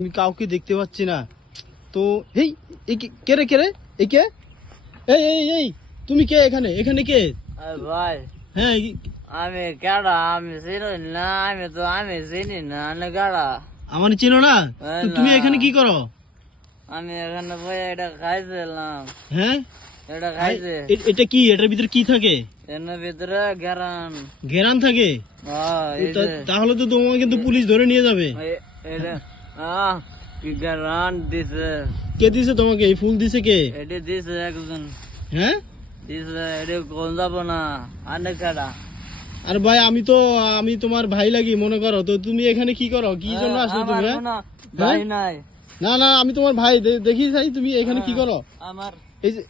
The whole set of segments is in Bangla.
আমি কাউকে দেখতে পাচ্ছি না তো। এই কে রে কে রে? এই কে? এই এই এই তুমি কে? এখানে এখানে কে? ভাই হ্যাঁ আমি কেডা? আমি চিনি না, আমি চিনি না। আমি কেডা? আমার চিনো না? তো তুমি এখানে কি করো? আমি এখানে বই এটা খাইছিলাম। হ্যাঁ এটা খাইছে। এটা কি? এটার ভিতরে কি থাকে? এর ভিতরে গেরান। ঘেরান থাকে? তাহলে তো তোমাকে কিন্তু পুলিশ ধরে নিয়ে যাবে। কি গেরান দিছে? কে দিছে তোমাকে এই ফুল? দিছে কে? এটা দিছে একজন। হ্যাঁ দিছে। এটা কোন যাবো না। আনে কেডা? আর ভাই আমি তোমার ভাই লাগি মনে করো তো। তুমি এখানে কি করো? কি জন্য আসলে তুমি? ভাই নাই। না না আমি তোমার ভাই। দেখি যাই তুমি এখানে কি করো? আমার এই যে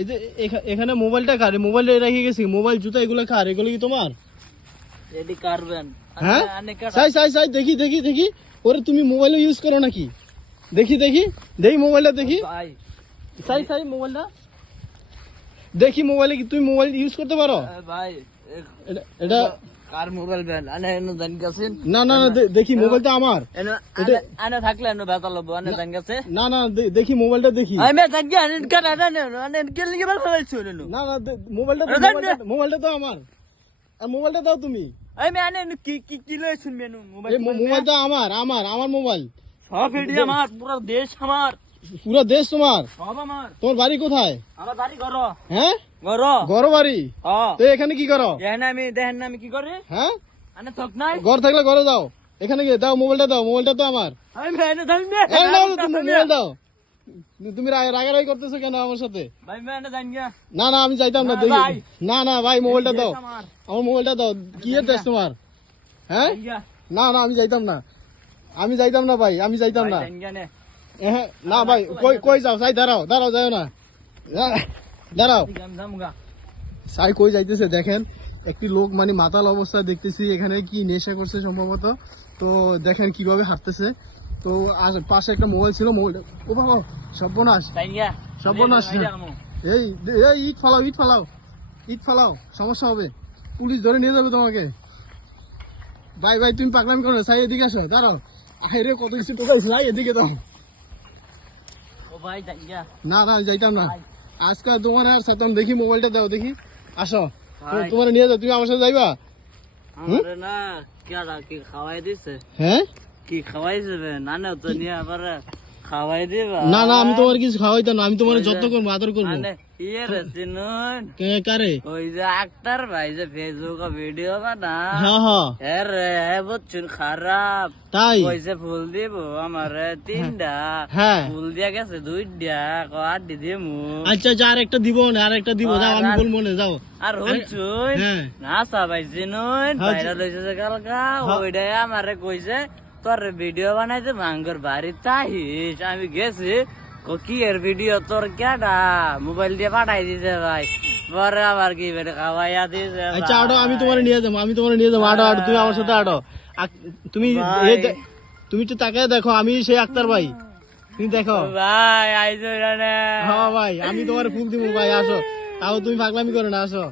এই যে এখানে মোবাইলটা কার? মোবাইলটা রেখে গেছি। মোবাইল জুতা এগুলো কার? এগুলো কি তোমার? এডি কারবেন। হ্যাঁ সাই দেখি দেখি দেখি। ওরে তুমি মোবাইল ইউজ করো নাকি? দেখি দেখি দেখি মোবাইলটা দেখি। ভাই সাই মোবাইলটা দেখি। মোবাইলে কি তুমি মোবাইল ইউজ করতে পারো? ভাই এটা কার মোবাইল বেন? আনে এনে জান গেছেন? না না না দেখি মোবাইলটা আমার। এনে আনে থাকলে এনে বেতা লব। আনে জান গেছে? না না দেখি মোবাইলটা দেখি। আমি জান গে আনে কার? আনে কে লিগে বেল ফেলাইছো নে? না না মোবাইলটা তো আমার। আর মোবাইলটা দাও তুমি। আমি আনে কি কি কি লই শুনবে নো মোবাইল? মোবাইলটা আমার মোবাইল। সব এডি আমার, পুরো দেশ আমার। পুরো দেশ তোমার? সব আমার। তোমার বাড়ি কোথায়? আমার বাড়ি ঘর। হ্যাঁ ঘর। ঘর বাড়ি? হ্যাঁ। তো এখানে কি করো? দেখেন না আমি কি করে? হ্যাঁ আনে থক নাই। ঘর থাকলে ঘরে যাও। এখানে গিয়ে দাও মোবাইলটা দাও। মোবাইলটা তো আমার। আমি এনে জান গে। এই নাও তুমি মোবাইল দাও। তুমি রাগারাগি করতেছো কেন আমার সাথে? ভাই এনে জান গে। না না আমি চাইতাম না। না, দেখি ভাই। না না ভাই মোবাইলটা দাও। আমার আমার মোবাইলটা দাও। কি এর দেশ তোমার? হ্যাঁ না না আমি যাইতাম না। আমি যাইতাম না ভাই। আমি যাইতাম না। হ্যাঁ না ভাই কই যাও? সাই দাঁড়াও দাঁড়াও যাও না। দাঁড়াও। সাই কই যাইতেছে দেখেন। একটি লোক মানে মাতাল অবস্থায় দেখতেছি। এখানে কি নেশা করছে সম্ভবত। তো দেখেন কিভাবে হাঁটতেছে। তো পাশে একটা মোবাইল ছিল। মোবাইল ও বাবা সর্বনাশ সর্বনাশ। এই এই ইট ফালাও সমস্যা হবে। পুলিশ ধরে নিয়ে যাবে তোমাকে। ভাই ভাই তুমি পাগলামি করো। সাই এদিকে আসো। দাঁড়াও। আরে কত কিছু টোকাইছে। ভাই এদিকে দাও। না না যাইতাম না। আজকাল তোমার আর সাইতাম। দেখি মোবাইলটা দাও দেখি। আসো তোমার নিয়ে যাও। তুমি আমার সাথে যাইবা? না কেডা কি খাওয়াই দিছে? হ্যাঁ কি খাওয়াইছে? নানা তো নিয়ে আবার খাওয়াই দিবা? না না আমি তোমার কিছু খাওয়াইতাম না। আমি তোমার যত্ন করবো, আদর করবো। ইয়ে রে চিনুন কারে? ওই যে আক্তার ভাই যে ফেসবুকে ভিডিও বানা। হ্যাঁ হ্যাঁ রে বুঝছুন খারাপ। তাই কইছে ফুল দিব আমার 3টা। হ্যাঁ ফুল দিয়া গেছে 2টা। আড্ডি দিমু। আচ্ছা আচ্ছা আর একটা দিব না। আর একটা দিব। যাও আমি বলবো না। যাও আর হইছুন হ্যাঁ নাসা ভাই চিনুন ভাইরাল হইছে যে কালকা। ওইটাই আমারে কইছে তোর ভিডিও বানাইতে মাঙ্গর বাড়ি তাহিস। আমি গেছি কি এর ভিডিও তোর কেডা মোবাইল দিয়ে পাঠাই দিছে ভাই। পরে আবার কি খাওয়াইয়া দিছে। আচ্ছা আটো আমি তোমার নিয়ে যাবো। আটো আটো তুমি আমার সাথে আটো। তুমি তুমি তো তাকায় দেখো। আমি সেই আক্তার ভাই। তুমি দেখো ভাই আইসো। হ্যাঁ ভাই আমি তোমার ফুল দিব ভাই। আসো তাও তুমি পাগলামি করো না। আসো।